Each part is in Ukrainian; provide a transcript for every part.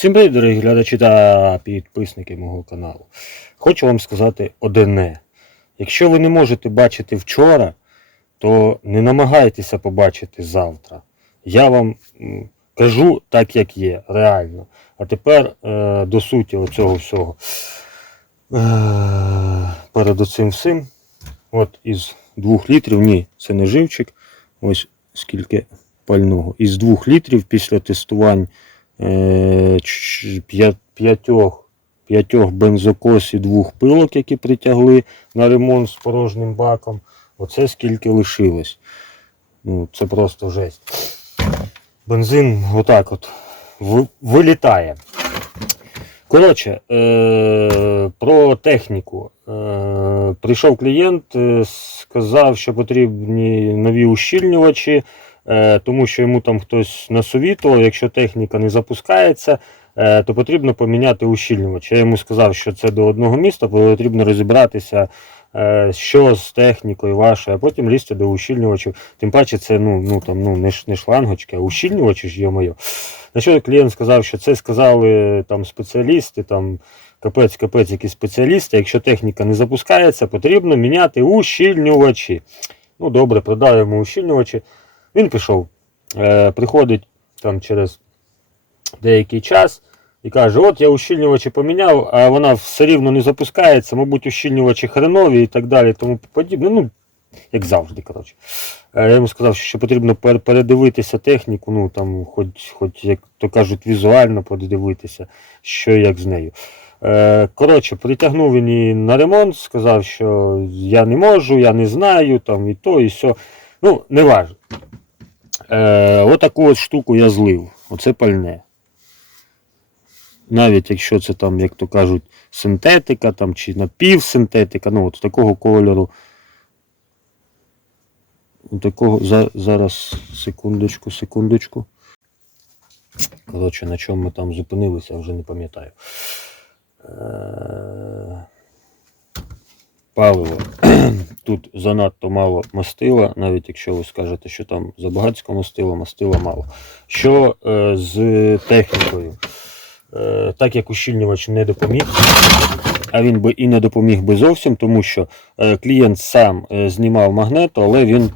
Всім привіт, дорогі глядачі та підписники мого каналу. Хочу вам сказати одне. Якщо ви не можете бачити вчора, то не намагайтеся побачити завтра. Я вам кажу так, як є, реально. А тепер е, до суті оцього всього. Е, перед оцим всім, от із двох літрів, ні, це не живчик, ось скільки пального. Із двох літрів після тестувань п'ятьох, п'ятьох бензокос і двох пилок, які притягли на ремонт з порожнім баком. Оце скільки лишилось. Ну, це просто жесть. Бензин отак от вилітає. Коротше, е- про техніку. Е- прийшов клієнт, е, сказав, що потрібні нові ущільнювачі, е- тому що йому там хтось насовітував, якщо техніка не запускається, е- то потрібно поміняти ущільнювач. Я йому сказав, що це до одного міста, потрібно розібратися, е- що з технікою вашою, а потім лізти до ущільнювачів. Тим паче, це ну, ну, там, ну, не, не шлангочки, а ущільнювачі ж є моє. На що клієнт сказав, що це сказали там спеціалісти, там капець, капець, які спеціалісти. Якщо техніка не запускається, потрібно міняти ущільнювачі. Ну добре, продав йому ущільнювачі. Він пішов. Е, приходить там через деякий час і каже: От я ущільнювачі поміняв, а вона все рівно не запускається, мабуть, ущільнювачі хренові і так далі, тому подібне. Ну, як завжди, коротше. Е, Я йому сказав, що потрібно передивитися техніку, ну там, хоч, хоч, як то кажуть, візуально подивитися, що як з нею. Е, Коротше, притягнув він її на ремонт, сказав, що я не можу, я не знаю, там і то, і все. Ну, не важно. Е, отаку от штуку я злив. Оце пальне. Навіть якщо це там, як то кажуть, синтетика там, чи напівсинтетика, ну от такого кольору. Такого за, зараз секундочку, секундочку. Коротше, на чому ми там зупинилися, вже не пам'ятаю. Е, Паливо. Тут занадто мало мастила, навіть якщо ви скажете, що там забагатсько мастила, мастила мало. Що е, з технікою? Е, так як ущільнювач не допоміг, а він би і не допоміг би зовсім, тому що е, клієнт сам е, знімав магнету, але він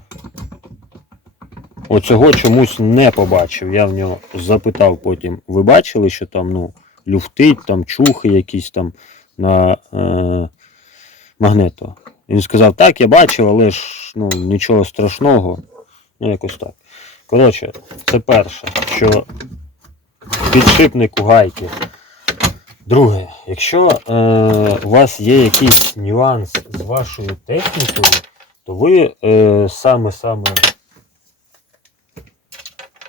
оцього чомусь не побачив. Я в нього запитав потім, ви бачили, що там ну, люфтить, там чухи якісь там на е, магнето. Він сказав, так, я бачив, але ж ну, нічого страшного. Ну, якось так. Коротше, це перше, що підшипник у гайки. Друге, якщо е, у вас є якийсь нюанс з вашою технікою, то ви е, саме-саме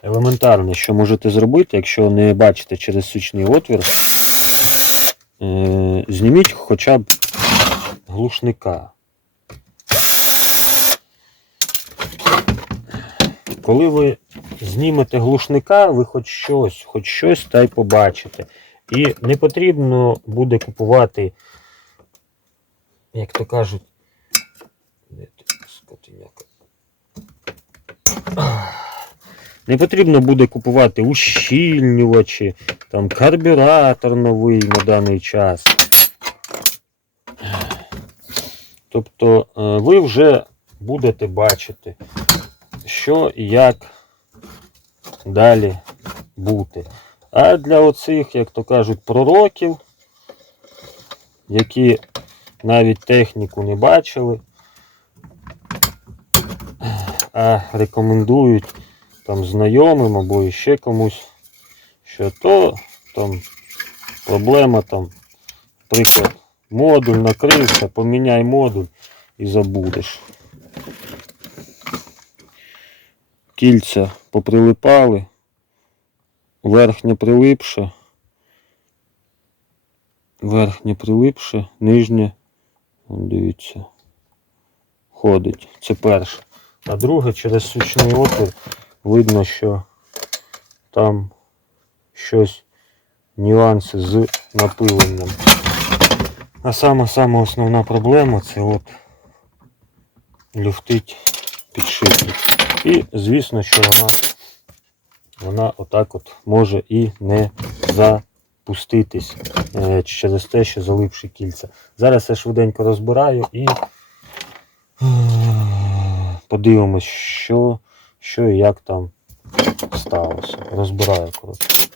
елементарне, що можете зробити, якщо не бачите через сучний отвір, е, зніміть хоча б глушника. Коли ви знімете глушника, ви хоч щось, хоч щось та й побачите. І не потрібно буде купувати, як то кажуть. Не потрібно буде купувати ущільнювачі, там карбюратор новий на даний час. Тобто е, ви вже будете бачити, що і як далі бути. А для оцих, як то кажуть, пророків, які навіть техніку не бачили, а рекомендують там знайомим або ще комусь, що то там проблема там, приклад, модуль накрився, поміняй модуль і забудеш. Кільця поприлипали, верхнє прилипше, верхнє прилипше, нижнє, дивіться, ходить. Це перше. А друге, через сучний отвір видно, що там щось, нюанси з напиленням. А сама сама основна проблема це от люфтить підшипник. І звісно, що вона, вона отак от може і не пуститись е, через те, що залипши кільця. Зараз я швиденько розбираю і е, подивимось, що, що і як там сталося. Розбираю коротше.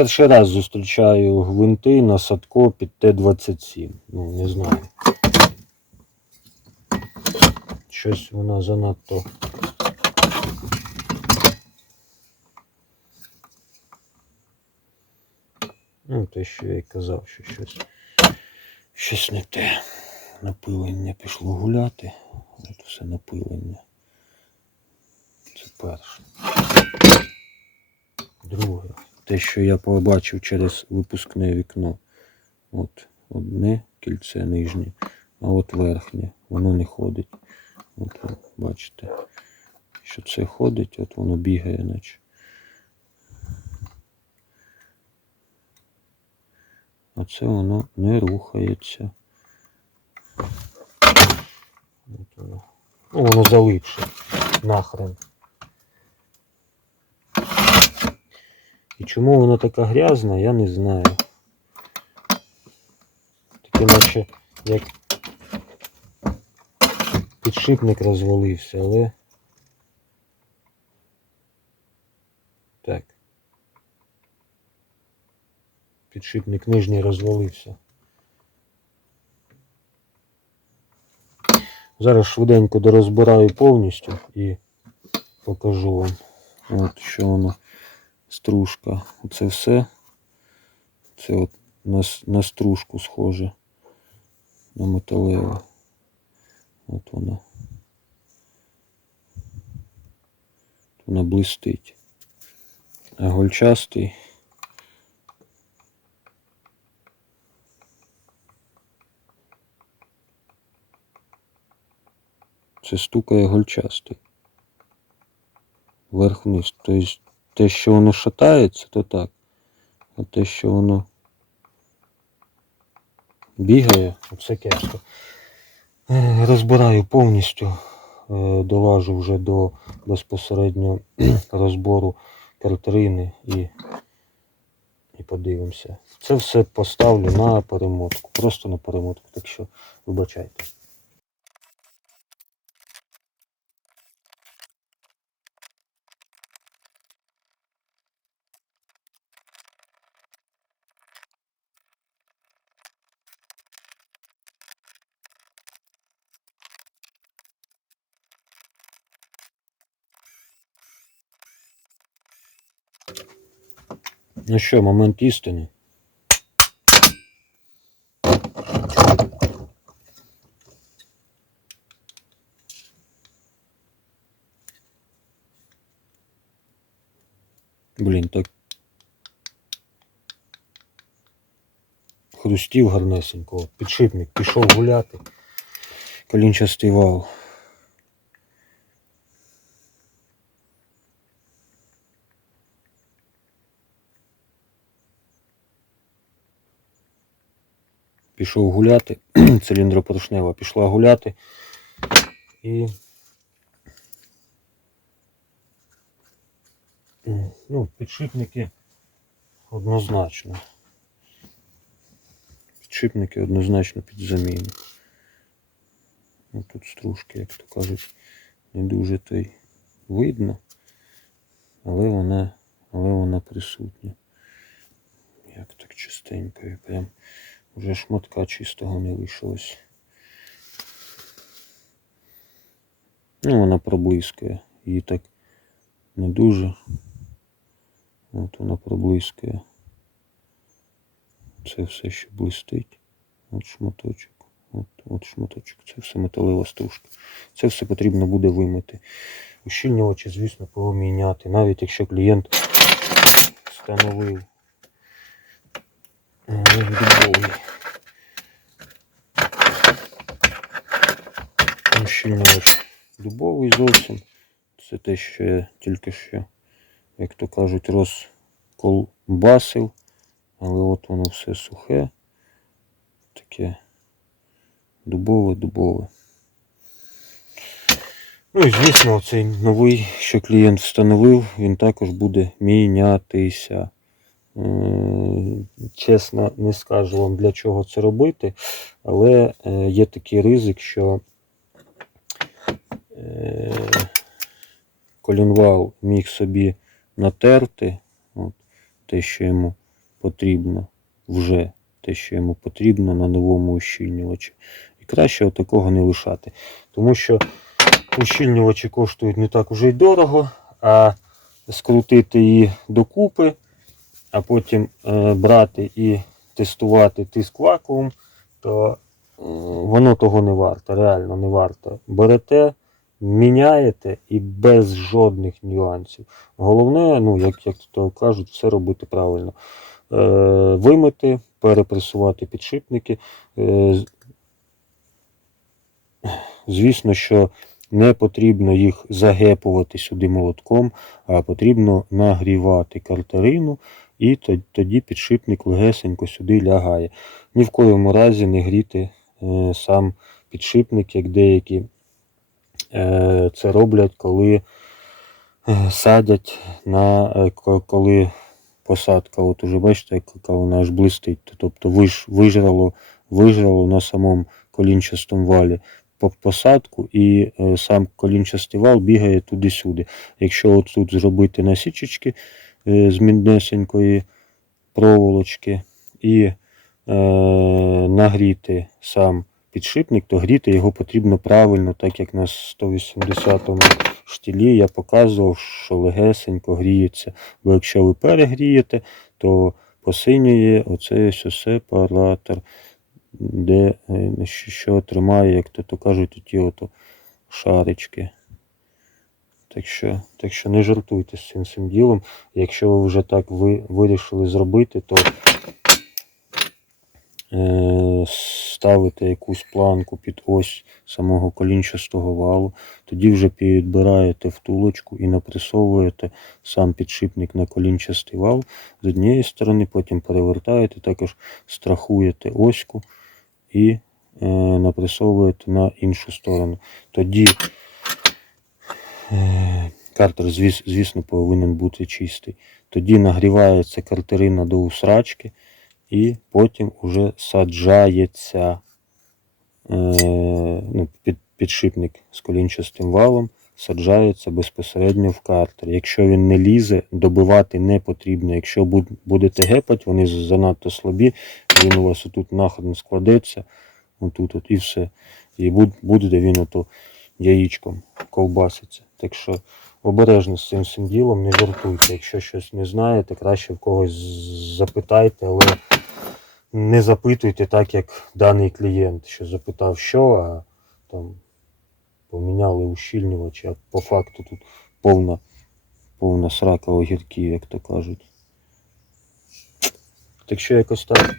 Перший раз зустрічаю гвинти на садко під Т-27. Ну, не знаю. Щось вона занадто. Ну, те, що я й казав, що щось, щось не те. Напилення пішло гуляти. От все напилення. Це перше. Друге. Те, що я побачив через випускне вікно. От одне кільце нижнє, а от верхнє. Воно не ходить. От ви бачите, що це ходить, от воно бігає, наче. А це воно не рухається. От воно. Воно залипше. Нахрен. І чому воно така грязна, я не знаю. Таке наче як підшипник розвалився, але. Так. Підшипник нижній розвалився. Зараз швиденько дорозбираю повністю і покажу вам. От що воно стружка. Оце все. Це от на, на стружку схоже. На металеве. От вона. Вона блистить. А гольчастий. Це стукає гольчастий. Вверх вниз. Тобто те, що воно шатається, то так. А те, що воно бігає, це кепсько. Розбираю повністю, е, долажу вже до безпосередньо розбору картерини і, і подивимося. Це все поставлю на перемотку, просто на перемотку, так що вибачайте. Ну що, момент істини. Блін, так. Хрустів гарнесенько. Підшипник пішов гуляти. Колінчастий вал. Пішов гуляти. Циліндропоршнева пішла гуляти. І. Ну, підшипники однозначно. Підшипники однозначно під заміну. Ну, тут стружки, як то кажуть, не дуже то й видно, але вона, але вона присутня. Як так чистенько і прям вже шматка чистого не лишилось. Ну, вона проблискує. Її так не дуже. От вона проблискує. Це все, що блистить. От шматочок. От, от шматочок. Це все металева стружка. Це все потрібно буде вимити. ущільнювачі, звісно, поміняти. Навіть якщо клієнт встановив дубовий ущільнювач дубовий зовсім. Це те, що я тільки що, як то кажуть, розколбасив. Але от воно все сухе. Таке дубове, дубове. Ну і звісно, цей новий, що клієнт встановив, він також буде мінятися. Чесно, не скажу вам для чого це робити, але е, є такий ризик, що е, колінвал міг собі натерти от, те, що йому потрібно вже те, що йому потрібно на новому ущільнювачі. І краще такого не лишати. Тому що ущільнювачі коштують не так уже й дорого, а скрутити її докупи, а потім е, брати і тестувати тиск вакуум, то е, воно того не варто, реально не варто. Берете, міняєте і без жодних нюансів. Головне, ну, як, як то кажуть, все робити правильно. Е, вимити, перепресувати підшипники. Е, звісно, що не потрібно їх загепувати сюди молотком, а потрібно нагрівати картерину, і тоді підшипник легесенько сюди лягає. Ні в коєму разі не гріти е, сам підшипник, як деякі е, це роблять, коли е, садять на коли посадка, от уже бачите, яка вона аж блистить. Тобто вижрало, вижрало на самому колінчастому валі посадку, і сам колінчастий вал бігає туди-сюди. Якщо от тут зробити насічечки з міднесенької проволочки і е, нагріти сам підшипник, то гріти його потрібно правильно, так як на 180-му штілі я показував, що легесенько гріється. Бо якщо ви перегрієте, то посинює оцей ось сепаратор, де е, що- тримає, як то, то кажуть, ті ото шарички. Так що, так що не жартуйте з цим всім ділом. Якщо ви вже так ви вирішили зробити, то е, ставите якусь планку під ось самого колінчастого валу, тоді вже підбираєте втулочку і напресовуєте сам підшипник на колінчастий вал з однієї сторони, потім перевертаєте, також страхуєте оську і е, напресовуєте на іншу сторону. Тоді картер, звісно, повинен бути чистий. Тоді нагрівається картерина до усрачки і потім уже саджається е, ну, під, підшипник з колінчастим валом, саджається безпосередньо в картер. Якщо він не лізе, добивати не потрібно. Якщо будете гепати, вони занадто слабі, він у вас отут нахрен складеться, отут от, і все. І буд- буде він ото яєчком ковбаситься. Так що обережно з цим всім ділом, не жартуйте. Якщо щось не знаєте, краще в когось запитайте, але не запитуйте так, як даний клієнт, що запитав, що, а там поміняли ущільнювач, а по факту тут повна, повна срака огірків, як то кажуть. Так що якось так.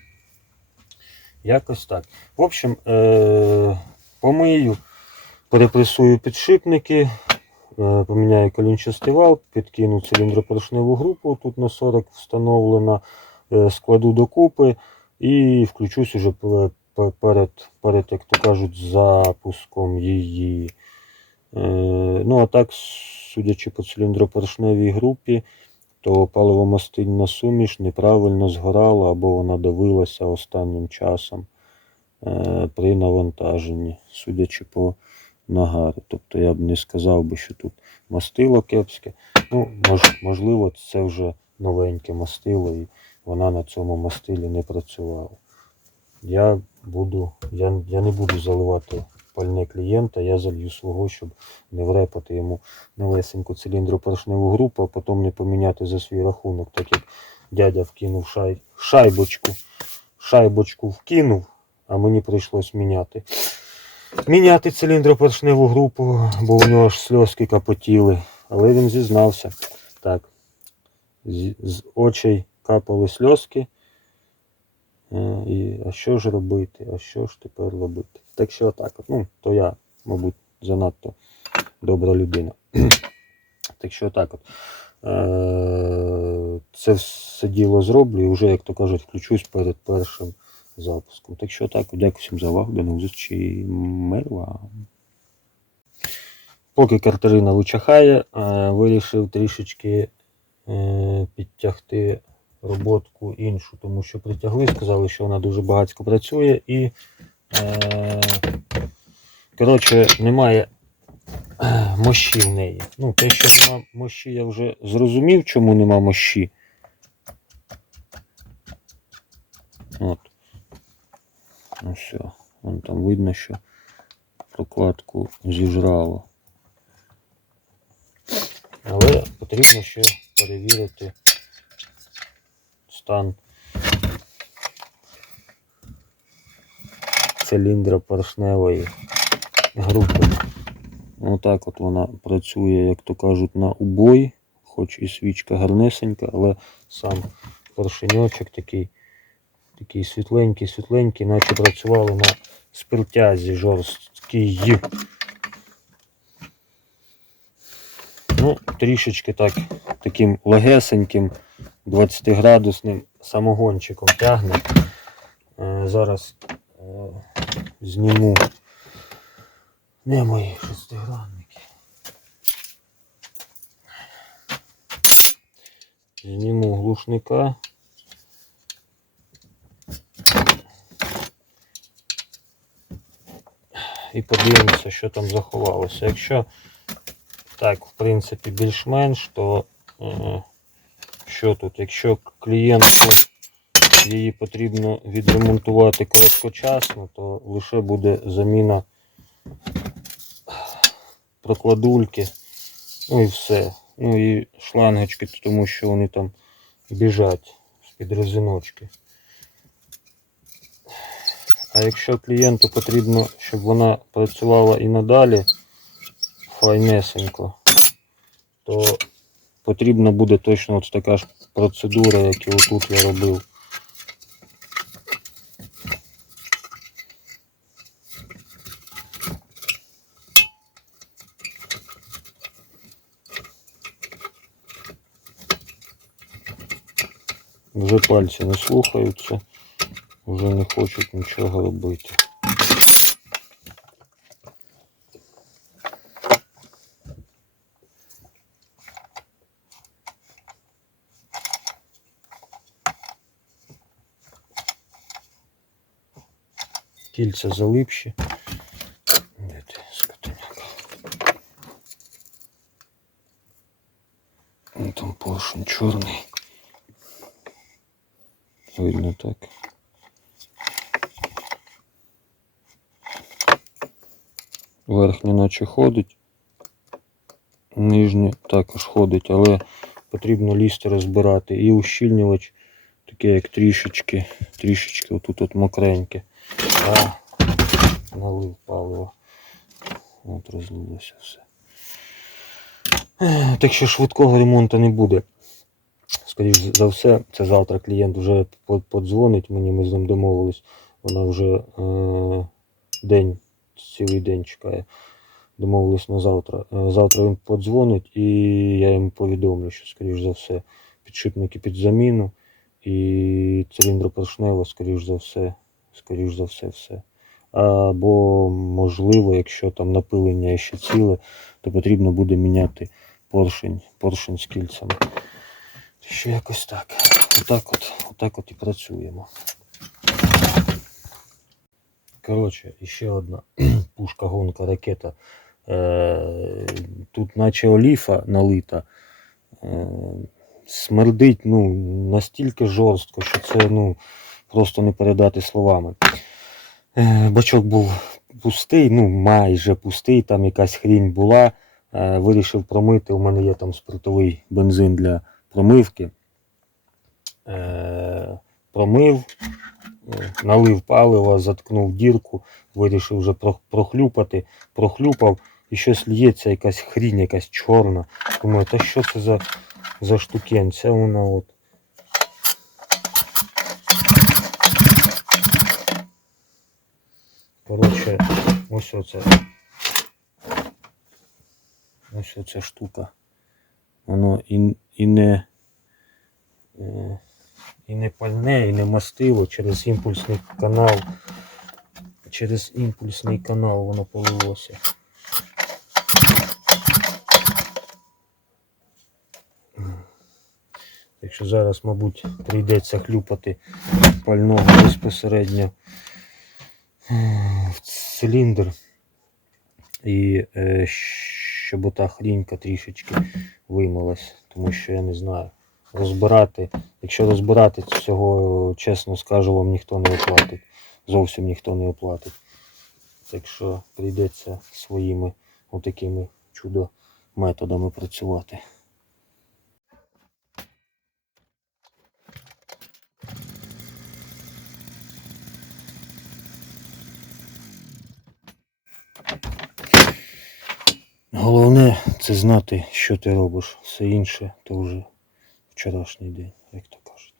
Якось так. В общем, е- помию, перепресую підшипники, поміняю колінчастий вал, підкину циліндропоршневу групу, тут на 40 встановлена, е, складу докупи і включусь уже пе- пе- перед, перед, як то кажуть, запуском її. Е, Ну, а так, судячи по циліндропоршневій групі, то паливомастильна суміш неправильно згорала або вона давилася останнім часом е, при навантаженні, судячи по нагару. Тобто я б не сказав би, що тут мастило кепське. Ну, мож, можливо, це вже новеньке мастило, і вона на цьому мастилі не працювала. Я буду, я, я не буду заливати пальне клієнта, я залью свого, щоб не врепати йому новесеньку циліндропоршневу групу, а потім не поміняти за свій рахунок, так як дядя вкинув шай, шайбочку, шайбочку вкинув, а мені прийшлось міняти. Міняти циліндропоршневу групу, бо у нього ж сльозки капотіли. Але він зізнався. Так. З, з очей капали сльозки. Е, І, а що ж робити? А що ж тепер робити? Так що так, от, ну, то я, мабуть, занадто добра людина. так що так от. Е, це все діло зроблю і вже, як то кажуть, включусь перед першим запуском. Так що так, дякую всім за увагу. До нових зустрічей. Мир вам. Поки Катерина вичахає, е, вирішив трішечки е, підтягти роботку іншу, тому що притягли, сказали, що вона дуже багатько працює і е, коротше, немає мощі в неї. Ну, те, що нема мощі, я вже зрозумів, чому нема мощі. От. Ну все, вон там видно, що прокладку зіжрало. Але потрібно ще перевірити стан циліндра поршневої групи. Отак от вона працює, як то кажуть, на убой, хоч і свічка гарнесенька, але сам поршеньочок такий, такий світленький, світленький, наче працювали на спиртязі жорсткий. Ну, трішечки так, таким легесеньким 20-градусним самогончиком тягне. Е, Зараз е, зніму. Де мої шестигранники? Зніму глушника. І подивимося, що там заховалося. Якщо так, в принципі, більш-менш, то е, що тут? Якщо клієнту її потрібно відремонтувати короткочасно, то лише буде заміна прокладульки. Ну і все. Ну і шлангочки, тому що вони там біжать з-під резиночки. А якщо клієнту потрібно, щоб вона працювала і надалі файнесенько, то потрібна буде точно от така ж процедура, як і отут я робив. Вже пальці не слухаються, вже не хочуть нічого робити. Кільця залипші. Де ти, скотиняка? Вон там поршень чорний. Видно так. Верхній наче ходить, нижній також ходить, але потрібно лізти розбирати. І ущільнювач таке як трішечки, трішечки отут от мокреньке. А, налив паливо. От розлилося все. Так що швидкого ремонту не буде. Скоріше за все, це завтра клієнт вже подзвонить мені, ми з ним домовились. Вона вже е, день, цілий день чекає. Домовились на завтра. Е, завтра він подзвонить і я йому повідомлю, що, скоріш за все, підшипники під заміну і циліндропоршнево, скоріш за все, скоріш за все, все. Або, можливо, якщо там напилення ще ціле, то потрібно буде міняти поршень, поршень з кільцями. Що якось так. Отак от, отак от і працюємо. Коротше, ще одна пушка, гонка, ракета. Е, тут наче оліфа налита. Е, смердить ну, настільки жорстко, що це ну, просто не передати словами. Е, бачок був пустий, ну майже пустий, там якась хрінь була. Е, вирішив промити. У мене є там спиртовий бензин для промивки. Е, промив, налив палива, заткнув дірку, вирішив вже прохлюпати, прохлюпав, і щось лється, якась хрінь, якась чорна. Думаю, та що це за, за штукен? Це вона от. Коротше, ось оце. Ось оця штука. Воно і, і не. Е, І не пальне, і не мастило через імпульсний канал. Через імпульсний канал воно полилося. Так що зараз, мабуть, прийдеться хлюпати пального безпосередньо в циліндр. І е, щоб ота хрінька трішечки вимилась, тому що я не знаю. Розбирати, якщо розбирати цього, чесно скажу, вам ніхто не оплатить. Зовсім ніхто не оплатить. Так що прийдеться своїми отакими чудо методами працювати. Головне це знати, що ти робиш. Все інше то вже вчорашній день, як то кажуть.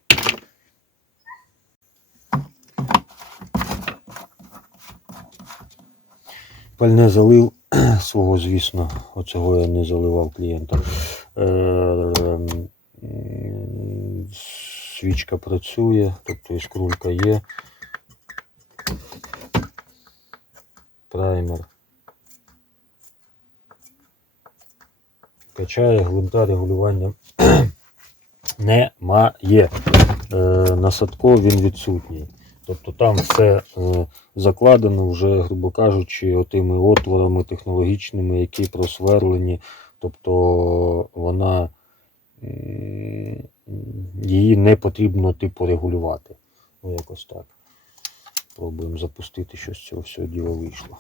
Пальне залив свого, звісно, оцього я не заливав клієнта. Е, Свічка працює, тобто іскрулька є. Праймер. Качає гвинта регулювання немає. Е, на садко він відсутній. Тобто там все е, закладено вже, грубо кажучи, отими отворами технологічними, які просверлені. Тобто вона її не потрібно типу регулювати. Ну, якось так. Пробуємо запустити, що з цього всього діла вийшло.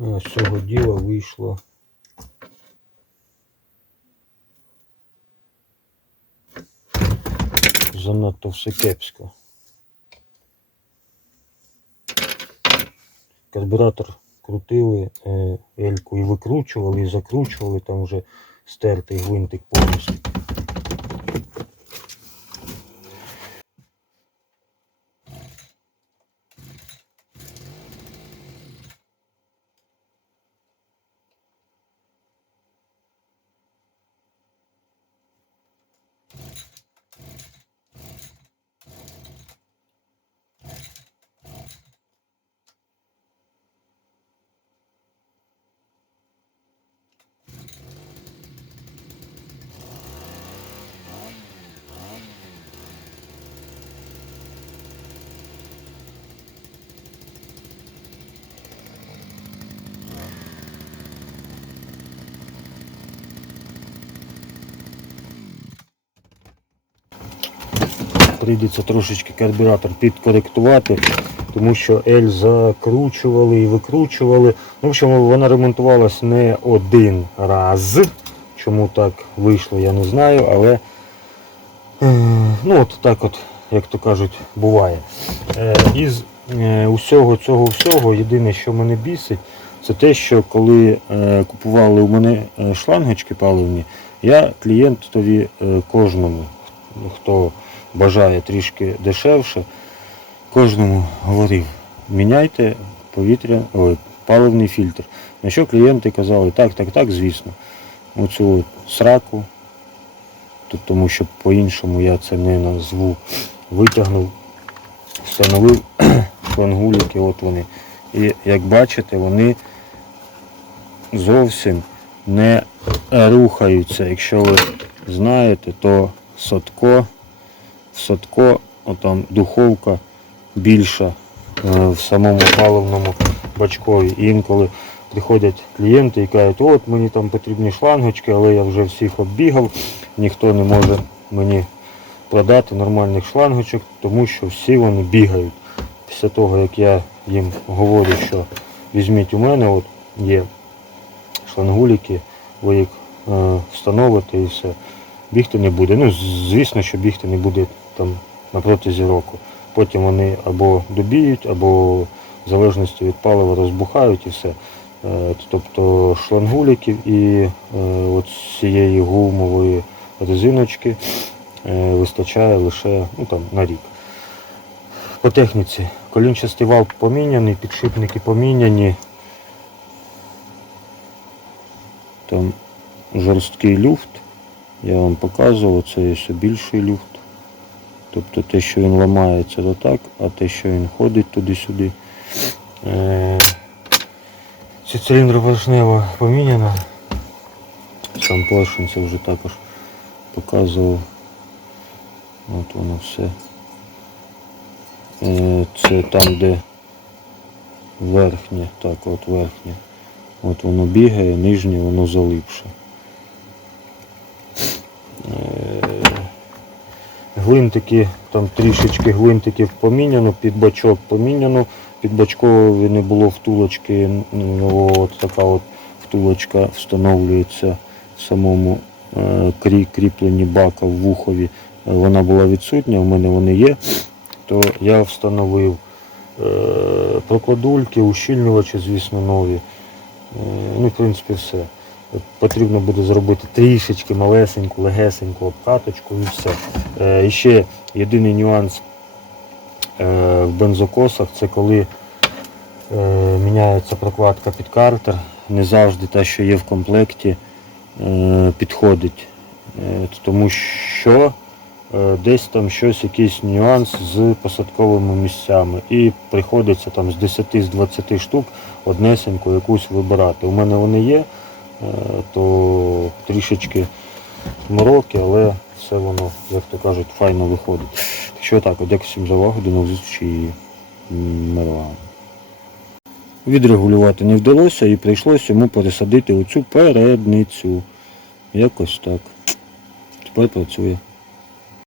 З цього діла вийшло. Занадто все кепсько. Карбюратор крутили, е, ельку і викручували, і закручували, там вже стертий гвинтик повністю. Прийдеться трошечки карбюратор підкоректувати, тому що ель закручували і викручували. Ну, В общем, вона ремонтувалась не один раз. Чому так вийшло, я не знаю, але е, ну от так от, як то кажуть, буває. Е, Із е, усього цього всього, єдине, що мене бісить, це те, що коли купували у мене шлангочки паливні, я клієнтові кожному, хто бажає трішки дешевше, кожному говорив, міняйте повітря, ой, паливний фільтр. На що клієнти казали, так, так, так, звісно. Оцю сраку, тому що по-іншому я це не назву, витягнув, встановив шлангуліки, от вони. І як бачите, вони зовсім не рухаються. Якщо ви знаєте, то Садко садко, отам духовка більша е, в самому паливному бачкові. І інколи приходять клієнти і кажуть, от мені там потрібні шлангочки, але я вже всіх оббігав, ніхто не може мені продати нормальних шлангочок, тому що всі вони бігають. Після того, як я їм говорю, що візьміть у мене, от є шлангуліки, ви їх е, встановите і все. Бігти не буде. Ну, звісно, що бігти не буде там на протязі року. Потім вони або добіють, або в залежності від палива розбухають і все. Е, Тобто шлангуліків і е, от цієї гумової резиночки е, вистачає лише ну, там, на рік. По техніці колінчастий вал поміняний, підшипники поміняні. Там жорсткий люфт. Я вам показував, це ще більший люфт. Тобто те, що він ламається, то так, а те, що він ходить туди-сюди. Е, Ці циліндри поршнева поміняна. Сам поршень вже також показував. От воно все. Е, Це там, де верхнє, так, от верхнє. От воно бігає, нижнє воно залипше. Гвинтики, там трішечки гвинтиків поміняно, під бачок поміняно, під бачкової не було втулочки, от така от втулочка встановлюється в самому е, крі- кріпленні бака в вухові. Е, Вона була відсутня, в мене вони є, то я встановив е, прокладульки, ущільнювачі, звісно, нові. Ну, в принципі, все. От Потрібно буде зробити трішечки малесеньку, легесеньку обкаточку і все. Е, і ще єдиний нюанс е, в бензокосах це коли е, міняється прокладка під картер. Не завжди та, що є в комплекті, підходить. Тому що десь там щось, якийсь нюанс з посадковими місцями. І приходиться там з 10-20 штук однесеньку якусь вибирати. У мене вони є, то трішечки мороки, але все воно, як то кажуть, файно виходить. Що так, дякую всім за увагу, до нових зустрічей і миру вам. Відрегулювати не вдалося і прийшлося йому пересадити оцю передницю. Якось так. Тепер працює.